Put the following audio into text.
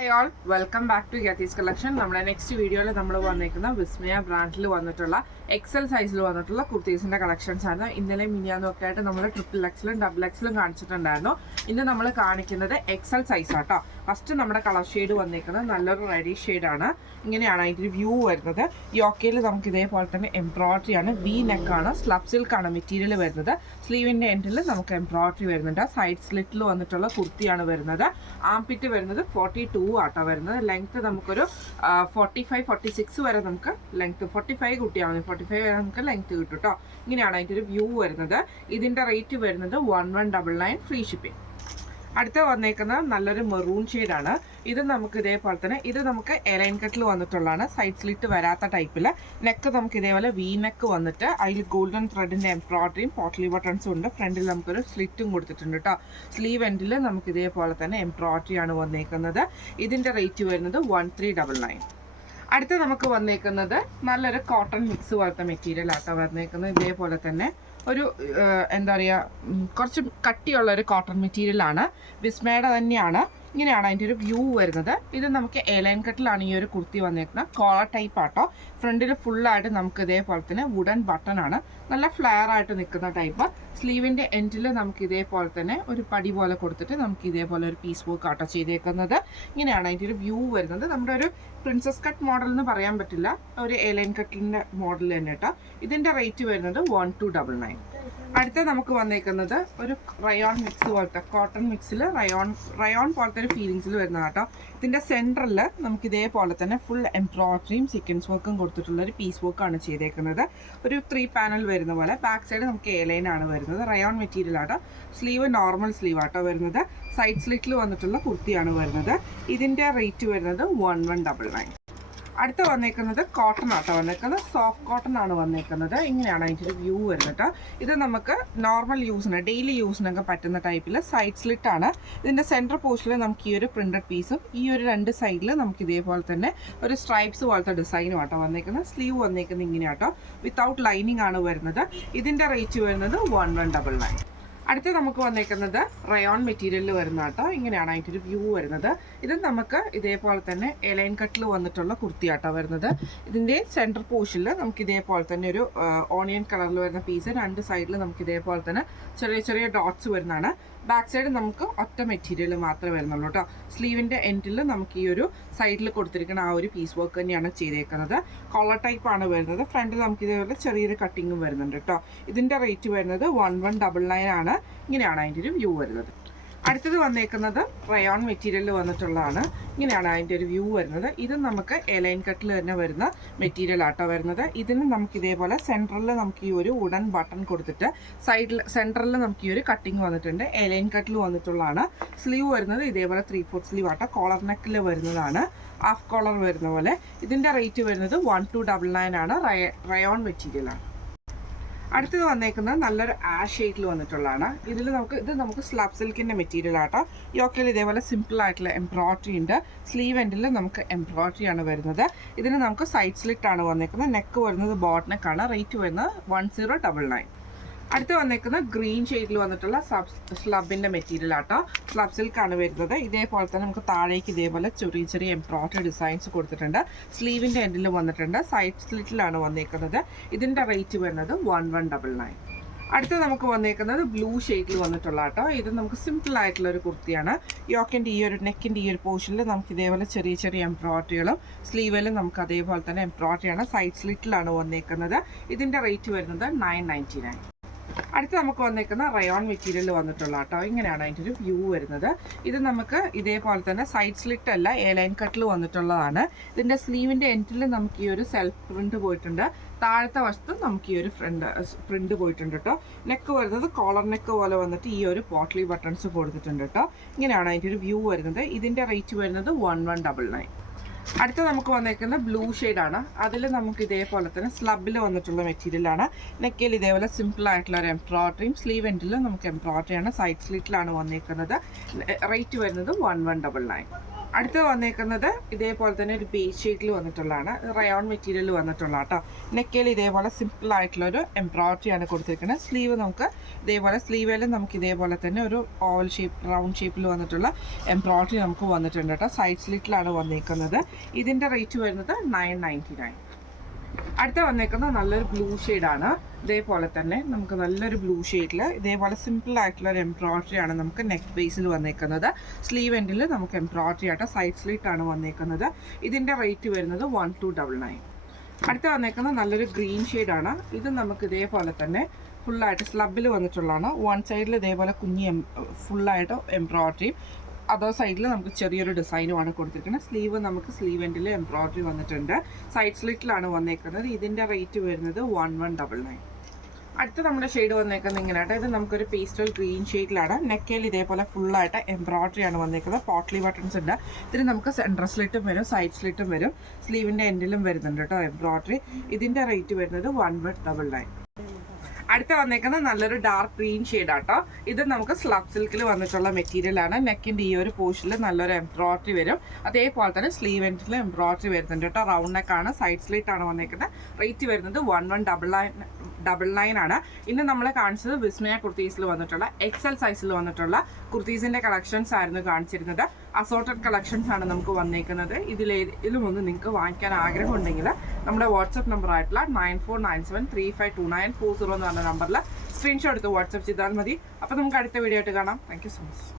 Hi all, welcome back to Yati's collection. നമ്മുടെ next വീഡിയോയിൽ നമ്മൾ വന്നിരിക്കുന്ന വിസ്മയ ബ്രാൻഡിൽ വന്നിട്ടുള്ള എക്സൽ സൈസിൽ വന്നിട്ടുള്ള കുർത്തീസിന്റെ കളക്ഷൻസ് ആണ്. ഇന്നലെ മിനിയാന്നൊക്കെ ആയിട്ട് നമ്മൾ ട്രിപ്പിൾ എക്സലും ഡബിൾ എക്സലും കാണിച്ചിട്ടുണ്ടായിരുന്നു. ഇന്ന് നമ്മൾ കാണിക്കുന്നത് എക്സൽ സൈസ് ആട്ടോ. ഫസ്റ്റ് നമ്മുടെ കളർ ഷെയ്ഡ് വന്നിരിക്കുന്നത് നല്ലൊരു റെഡി ഷെയ്ഡാണ്. ഇങ്ങനെയാണ് അതിൻ്റെ വ്യൂ വരുന്നത്. യോക്കയിൽ നമുക്ക് ഇതേപോലെ തന്നെ എംബ്രോയിഡറി ആണ്, വി നെക്കാണ്, സ്ലബ് സിൽക്കാണ് മെറ്റീരിയൽ വരുന്നത്. സ്ലീവിൻ്റെ എൻഡിൽ നമുക്ക് എംബ്രോയിഡറി വരുന്നുണ്ട്. സൈഡ് സ്ലിറ്റിൽ വന്നിട്ടുള്ള കുർത്തിയാണ് വരുന്നത്. ആംപിറ്റ് വരുന്നത് 42 ആട്ടോ വരുന്നത്. ലെങ്ത് നമുക്കൊരു 45-46 വരെ നമുക്ക് ലെങ്ത് 45 കുട്ടിയാവുന്നത്. 45 വരെ നമുക്ക് ലെങ്ത് കിട്ടും കേട്ടോ. ഇങ്ങനെയാണ് അതിൻ്റെ ഒരു വ്യൂ വരുന്നത്. ഇതിൻ്റെ റേറ്റ് വരുന്നത് 1199 ഫ്രീ ഷിപ്പിംഗ്. അടുത്ത വന്നേക്കുന്നത് നല്ലൊരു മെറൂൺ ഷെയ്ഡാണ്. ഇത് നമുക്ക് ഇതേപോലെ തന്നെ ഇത് നമുക്ക് എലൈൻ കട്ടിൽ വന്നിട്ടുള്ളതാണ്. സൈഡ് സ്ലിറ്റ് വരാത്ത ടൈപ്പിൽ. നെക്ക് നമുക്ക് ഇതേപോലെ വി നെക്ക് വന്നിട്ട് അതിൽ ഗോൾഡൻ ത്രെഡിൻ്റെ എംബ്രോയിഡറിയും പോട്ട്ലി ബട്ടൺസും ഉണ്ട്. ഫ്രണ്ടിൽ നമുക്കൊരു സ്ലിറ്റും കൊടുത്തിട്ടുണ്ട് കേട്ടോ. സ്ലീവ് എൻഡിൽ നമുക്ക് ഇതേപോലെ തന്നെ എംബ്രോയിഡറി ആണ് വന്നേക്കുന്നത്. ഇതിൻ്റെ റേറ്റ് വരുന്നത് 1399. അടുത്ത നമുക്ക് വന്നേക്കുന്നത് നല്ലൊരു കോട്ടൺ മിക്സ് പോലത്തെ മെറ്റീരിയൽ ആട്ടോ വന്നേക്കുന്നത്. ഇതേപോലെ തന്നെ ഒരു എന്താ പറയുക, കുറച്ച് കട്ടിയുള്ള ഒരു കോട്ടൺ മെറ്റീരിയലാണ്. വിസ്മയുടെ തന്നെയാണ്. ഇങ്ങനെയാണ് അതിൻ്റെ ഒരു വ്യൂ വരുന്നത്. ഇത് നമുക്ക് എലൈൻ കട്ടിലാണ് ഈ ഒരു കുർത്തി വന്നേക്കുന്നത്. കോളർ ടൈപ്പ് ആട്ടോ. ഫ്രണ്ടിൽ ഫുള്ളായിട്ട് നമുക്ക് ഇതേപോലെ തന്നെ വുഡൻ ബട്ടൺ ആണ്. നല്ല ഫ്ലെയർ ആയിട്ട് നിൽക്കുന്ന ടൈപ്പ്. സ്ലീവിൻ്റെ എൻഡിൽ നമുക്ക് ഇതേപോലെ തന്നെ ഒരു പടി പോലെ കൊടുത്തിട്ട് നമുക്ക് ഇതേപോലെ ഒരു പീസ് വർക്ക് ആട്ടോ ചെയ്തേക്കുന്നത്. ഇങ്ങനെയാണ് അതിൻ്റെ ഒരു വ്യൂ വരുന്നത്. നമ്മുടെ ഒരു പ്രിൻസസ് കട്ട് മോഡൽ എന്ന് പറയാൻ പറ്റില്ല, ഒരു എലൈൻ കട്ടിൻ്റെ മോഡൽ തന്നെ കേട്ടോ. ഇതിൻ്റെ റേറ്റ് വരുന്നത് 1299. അടുത്ത നമുക്ക് വന്നേക്കുന്നത് ഒരു റയോൺ മിക്സ് പോലത്തെ കോട്ടൺ മിക്സിൽ റയോൺ പോലത്തെ ഒരു ഫീലിങ്സിൽ വരുന്നത് കേട്ടോ. ഇതിൻ്റെ സെൻറ്ററിൽ നമുക്ക് ഇതേപോലെ തന്നെ ഫുൾ എംബ്രോയിഡറിയും സീക്വൻസ് വർക്കും കൊടുത്തിട്ടുള്ള ഒരു പീസ് വർക്കാണ് ചെയ്തേക്കുന്നത്. ഒരു 3 പാനൽ വരുന്ന പോലെ. ബാക്ക് സൈഡ് നമുക്ക് എലൈൻ ആണ് വരുന്നത്. റയോൺ മെറ്റീരിയൽ ആട്ടോ. സ്ലീവ് നോർമൽ സ്ലീവ് ആട്ടോ വരുന്നത്. സൈഡ് സ്ലിറ്റിൽ വന്നിട്ടുള്ള കുർത്തിയാണ് വരുന്നത്. ഇതിൻ്റെ റേറ്റ് വരുന്നത് 1199. അടുത്ത വന്നേക്കുന്നത് കോട്ടൺ ആട്ടോ വന്നേക്കുന്നത്. സോഫ്റ്റ് കോട്ടൺ ആണ് വന്നേക്കുന്നത്. ഇങ്ങനെയാണ് അതിൻ്റെ ഒരു വ്യൂ വരുന്നത്. ഇത് നമുക്ക് നോർമൽ യൂസിന് ഡെയിലി യൂസിനൊക്കെ പറ്റുന്ന ടൈപ്പിൽ സൈഡ് സ്ലിറ്റ് ആണ്. ഇതിൻ്റെ സെൻറ്റർ പോർഷനിൽ നമുക്ക് ഈ ഒരു പ്രിൻറ്റഡ് പീസും ഈ ഒരു 2 സൈഡിൽ നമുക്ക് ഇതേപോലെ തന്നെ ഒരു സ്ട്രൈപ്സ് പോലത്തെ ഡിസൈനും ആട്ടോ വന്നേക്കുന്നത്. സ്ലീവ് വന്നേക്കുന്നത് ഇങ്ങനെയാട്ടോ. വിത്തൗട്ട് ലൈനിങ് ആണ് വരുന്നത്. ഇതിൻ്റെ റേറ്റ് വരുന്നത് 1199. അടുത്ത നമുക്ക് വന്നേക്കുന്നത് റയോൺ മെറ്റീരിയലിൽ വരുന്ന കേട്ടോ. ഇങ്ങനെയാണ് അതിൻ്റെ ഒരു വ്യൂ വരുന്നത്. ഇത് നമുക്ക് ഇതേപോലെ തന്നെ എലൈൻ കട്ടിൽ വന്നിട്ടുള്ള കുർത്തിയാട്ടോ വരുന്നത്. ഇതിൻ്റെ സെൻറ്റർ പോർഷനിൽ നമുക്ക് ഇതേപോലെ തന്നെ ഒരു ഓണിയൻ കളറിൽ വരുന്ന പീസ്. 2 സൈഡിൽ നമുക്ക് ഇതേപോലെ തന്നെ ചെറിയ ചെറിയ ഡോട്ട്സ് വരുന്നതാണ്. ബാക്ക് സൈഡ് നമുക്ക് ഒറ്റ മെറ്റീരിയൽ മാത്രമേ വരുന്നുള്ളൂ കേട്ടോ. സ്ലീവിൻ്റെ എൻഡിൽ നമുക്ക് ഈ ഒരു സൈഡിൽ കൊടുത്തിരിക്കുന്ന ആ ഒരു പീസ് വർക്ക് തന്നെയാണ് ചെയ്തേക്കുന്നത്. കോളർ ടൈപ്പ് ആണ് വരുന്നത്. ഫ്രണ്ടിൽ നമുക്ക് ഇതേപോലെ ചെറിയൊരു കട്ടിങ്ങും വരുന്നുണ്ട് കേട്ടോ. ഇതിൻ്റെ റേറ്റ് വരുന്നത് 1199 ആണ്. ഇങ്ങനെയാണ് അതിൻ്റെ ഒരു വ്യൂ വരുന്നത്. അടുത്തത് വന്നേക്കുന്നത് റയോൺ മെറ്റീരിയലിൽ വന്നിട്ടുള്ളതാണ്. ഇങ്ങനെയാണ് അതിൻ്റെ ഒരു വ്യൂ വരുന്നത്. ഇത് നമുക്ക് എലൈൻ കട്ടിൽ തന്നെ വരുന്ന മെറ്റീരിയൽ ആട്ടോ വരുന്നത്. ഇതിന് നമുക്ക് ഇതേപോലെ സെൻറ്ററിൽ നമുക്ക് ഈ ഒരു വുഡൻ ബട്ടൺ കൊടുത്തിട്ട് സെൻറ്ററിൽ നമുക്ക് ഈ ഒരു കട്ടിങ് വന്നിട്ടുണ്ട്. എലൈൻ കട്ടിൽ വന്നിട്ടുള്ളതാണ്. സ്ലീവ് വരുന്നത് ഇതേപോലെ 3/4 സ്ലീവ് ആട്ടോ. കോളർ നെക്കിൽ വരുന്നതാണ്. ഹാഫ് കോളർ വരുന്ന പോലെ. ഇതിൻ്റെ റേറ്റ് വരുന്നത് 1299 ആണ്. റയോൺ മെറ്റീരിയലാണ്. അടുത്തത് വന്നേക്കുന്നത് നല്ലൊരു ആഷ് ഷെയ്ഡിൽ വന്നിട്ടുള്ളതാണ്. ഇത് നമുക്ക് സ്ലബ് സിൽക്കിൻ്റെ മെറ്റീരിയൽ ആട്ടോ. യോക്കയിൽ ഇതേപോലെ സിമ്പിൾ ആയിട്ടുള്ള എംബ്രോയിഡറി ഉണ്ട്. സ്ലീവ് എൻഡിൽ നമുക്ക് എംബ്രോയിഡറി ആണ് വരുന്നത്. ഇതിന് നമുക്ക് സൈഡ് സ്ലിറ്റ് ആണ് വന്നേക്കുന്നത്. നെക്ക് വരുന്നത് ബോട്ട് നെക്കാണ്. റേറ്റ് വരുന്നത് 1099. അടുത്ത് വന്നേക്കുന്ന ഗ്രീൻ ഷെയ്ഡിൽ വന്നിട്ടുള്ള സ്ലബിൻ്റെ മെറ്റീരിയൽ ആട്ടോ. സ്ലബ് സിൽക്കാണ് വരുന്നത്. ഇതേപോലെ തന്നെ നമുക്ക് താഴേക്ക് ഇതേപോലെ ചെറിയ ചെറിയ എംബ്രോയിഡറി ഡിസൈൻസ് കൊടുത്തിട്ടുണ്ട്. സ്ലീവിൻ്റെ എൻഡിൽ വന്നിട്ടുണ്ട്. സൈഡ് സ്ലിറ്റിലാണ് വന്നേക്കുന്നത്. ഇതിൻ്റെ റേറ്റ് വരുന്നത് 1199. അടുത്ത് നമുക്ക് വന്നേക്കുന്നത് ബ്ലൂ ഷെയ്ഡിൽ വന്നിട്ടുള്ള കേട്ടോ. ഇത് നമുക്ക് സിമ്പിൾ ആയിട്ടുള്ള ഒരു കുർത്തിയാണ്. യോക്കിൻ്റെ ഈ ഒരു നെക്കിൻ്റെ ഈ ഒരു പോർഷനിൽ നമുക്ക് ഇതേപോലെ ചെറിയ ചെറിയ എംബ്രോയിഡറികളും സ്ലീവിലും നമുക്ക് അതേപോലെ തന്നെ എംബ്രോയിഡറിയാണ്. സൈഡ് സ്ലിറ്റിലാണ് വന്നേക്കുന്നത്. ഇതിൻ്റെ റേറ്റ് വരുന്നത് 999. അടുത്ത് നമുക്ക് വന്നേക്കുന്ന റയോൺ മെറ്റീരിയൽ വന്നിട്ടുള്ള കേട്ടോ. ഇങ്ങനെയാണ് അതിൻ്റെ ഒരു വ്യൂ വരുന്നത്. ഇത് നമുക്ക് ഇതേപോലെ തന്നെ സൈഡ് സ്ലിറ്റ് അല്ല, എലൈൻ കട്ടിൽ വന്നിട്ടുള്ളതാണ്. ഇതിൻ്റെ സ്ലീവിൻ്റെ എൻഡിൽ നമുക്ക് ഈ ഒരു സെൽഫ് പ്രിന്റ് പോയിട്ടുണ്ട്. താഴത്തെ വശത്ത് നമുക്ക് ഈ ഒരു പ്രിന്റ് പോയിട്ടുണ്ട് കേട്ടോ. നെക്ക് വരുന്നത് കോളർ നെക്ക് പോലെ വന്നിട്ട് ഈ ഒരു പോട്ട്ലി ബട്ടൺസ് കൊടുത്തിട്ടുണ്ട് കേട്ടോ. ഇങ്ങനെയാണ് അതിൻ്റെ ഒരു വ്യൂ വരുന്നത്. ഇതിൻ്റെ റേറ്റ് വരുന്നത് 1199. അടുത്ത നമുക്ക് വന്നേക്കുന്ന ബ്ലൂ ഷെയ്ഡാണ്. അതിൽ നമുക്ക് ഇതേപോലെ തന്നെ സ്ലബിൽ വന്നിട്ടുള്ള മെറ്റീരിയലാണ്. നെക്കിൽ ഇതേപോലെ സിമ്പിൾ ആയിട്ടുള്ള ഒരു എംബ്രോയിഡറിയും സ്ലീവ് എൻഡിൽ നമുക്ക് എംബ്രോയിഡറിയാണ്. സൈഡ് സ്ലിറ്റിലാണ് വന്നേക്കുന്നത്. റേറ്റ് വരുന്നത് 1199. അടുത്ത് വന്നേക്കുന്നത് ഇതേപോലെ തന്നെ ഒരു ബേസ് ഷീറ്റിൽ വന്നിട്ടുള്ളതാണ്. റയോൺ മെറ്റീരിയൽ വന്നിട്ടുള്ള കേട്ടോ. നെക്കയിൽ ഇതേപോലെ സിമ്പിൾ ആയിട്ടുള്ളൊരു എംബ്രോയിഡറി ആണ് കൊടുത്തിരിക്കുന്നത്. സ്ലീവ് നമുക്ക് ഇതേപോലെ സ്ലീവിൽ നമുക്ക് ഇതേപോലെ തന്നെ ഒരു ഓവൽ ഷേപ്പ് റൗണ്ട് ഷേപ്പിൽ വന്നിട്ടുള്ള എംബ്രോയിഡറി നമുക്ക് വന്നിട്ടുണ്ട് കേട്ടോ. സൈഡ് സ്ലിറ്റിലാണ് വന്നിരിക്കുന്നത്. ഇതിൻ്റെ റേറ്റ് വരുന്നത് 999. അടുത്ത വന്നേക്കുന്നത് നല്ലൊരു ബ്ലൂ ഷെയ്ഡാണ്. ഇതേപോലെ തന്നെ നമുക്ക് നല്ലൊരു ബ്ലൂ ഷെയ്ഡിൽ ഇതേപോലെ സിമ്പിൾ ആയിട്ടുള്ള ഒരു എംബ്രോയിഡറി ആണ് നമുക്ക് നെക്ക് ബേസിൽ വന്നേക്കുന്നത്. സ്ലീവ് എൻഡിൽ നമുക്ക് എംബ്രോയിഡറി ആയിട്ട് സൈഡ് സ്ലിറ്റ് ആണ് വന്നേക്കുന്നത്. ഇതിൻ്റെ റേറ്റ് വരുന്നത് 1299. അടുത്ത വന്നേക്കുന്നത് നല്ലൊരു ഗ്രീൻ ഷെയ്ഡാണ്. ഇത് നമുക്ക് ഇതേപോലെ തന്നെ ഫുള്ളായിട്ട് സ്ലബിൽ വന്നിട്ടുള്ളതാണ്. വൺ സൈഡിൽ ഇതേപോലെ കുഞ്ഞി ഫുള്ളായിട്ട് എംബ്രോയിഡറിയും അതർ സൈഡിൽ നമുക്ക് ചെറിയൊരു ഡിസൈനുമാണ് കൊടുത്തിരിക്കുന്നത്. സ്ലീവ് നമുക്ക് സ്ലീവ് എൻഡിൽ എംബ്രോയിഡറി വന്നിട്ടുണ്ട്. സൈഡ് സ്ലിറ്റിലാണ് വന്നേക്കുന്നത്. ഇതിൻ്റെ റേറ്റ് വരുന്നത് 1199. അടുത്ത നമ്മുടെ ഷെയ്ഡ് വന്നേക്കുന്നത് ഇങ്ങനെയായിട്ട്. ഇത് നമുക്കൊരു പേസ്റ്റൽ ഗ്രീൻ ഷെയ്ഡിലാണ്. നെക്കയിൽ ഇതേപോലെ ഫുള്ളായിട്ട് എംബ്രോയിഡറി ആണ് വന്നേക്കുന്നത്. പോട്ട്ലി ബട്ടൺസ് ഉണ്ട്. ഇതിന് നമുക്ക് സെൻറ്റർ സ്ലിറ്റും വരും, സൈഡ് സ്ലിറ്റും വരും, സ്ലീവിൻ്റെ എൻഡിലും വരുന്നുണ്ട് കേട്ടോ എംബ്രോയിഡറി. ഇതിൻ്റെ റേറ്റ് വരുന്നത് 1199. അടുത്ത വന്നേക്കുന്നത് നല്ലൊരു ഡാർക്ക് ഗ്രീൻ ഷെയ്ഡാട്ടോ. ഇത് നമുക്ക് സ്ലബ് സിൽക്കിൽ വന്നിട്ടുള്ള മെറ്റീരിയൽ ആണ്. നെക്കിൻ്റെ ഈ ഒരു പോർഷനിൽ നല്ലൊരു എംബ്രോയിഡറി വരും. അതേപോലെ തന്നെ സ്ലീവ് എൻഡിൽ എംബ്രോയിഡറി വരുന്നുണ്ട് കേട്ടോ. റൗണ്ട് നെക്കാണ്, സൈഡ് സ്ലിറ്റ് ആണ് വന്നേക്കുന്നത്. റേറ്റ് വരുന്നത് 1199 ആണ്. ഇന്ന് നമ്മൾ കാണിച്ചത് വിസ്മയ കുർത്തീസിൽ വന്നിട്ടുള്ള എക്സൽ സൈസിൽ വന്നിട്ടുള്ള കുർത്തീസിൻ്റെ കളക്ഷൻസ് ആയിരുന്നു കാണിച്ചിരുന്നത്. അസോർട്ടഡ് കളക്ഷൻസ് ആണ് നമുക്ക് വന്നേക്കുന്നത്. ഇതിലും ഒന്ന് നിങ്ങൾക്ക് വാങ്ങിക്കാൻ ആഗ്രഹമുണ്ടെങ്കിൽ നമ്മുടെ വാട്സപ്പ് നമ്പർ ആയിട്ടുള്ള 9497352940 എന്ന് പറഞ്ഞ നമ്പറിൽ സ്ക്രീൻഷോട്ട് എടുത്ത് വാട്സപ്പ് ചെയ്താൽ മതി. അപ്പോൾ നമുക്ക് അടുത്ത വീഡിയോ ആയിട്ട് കാണാം. Thank you so much.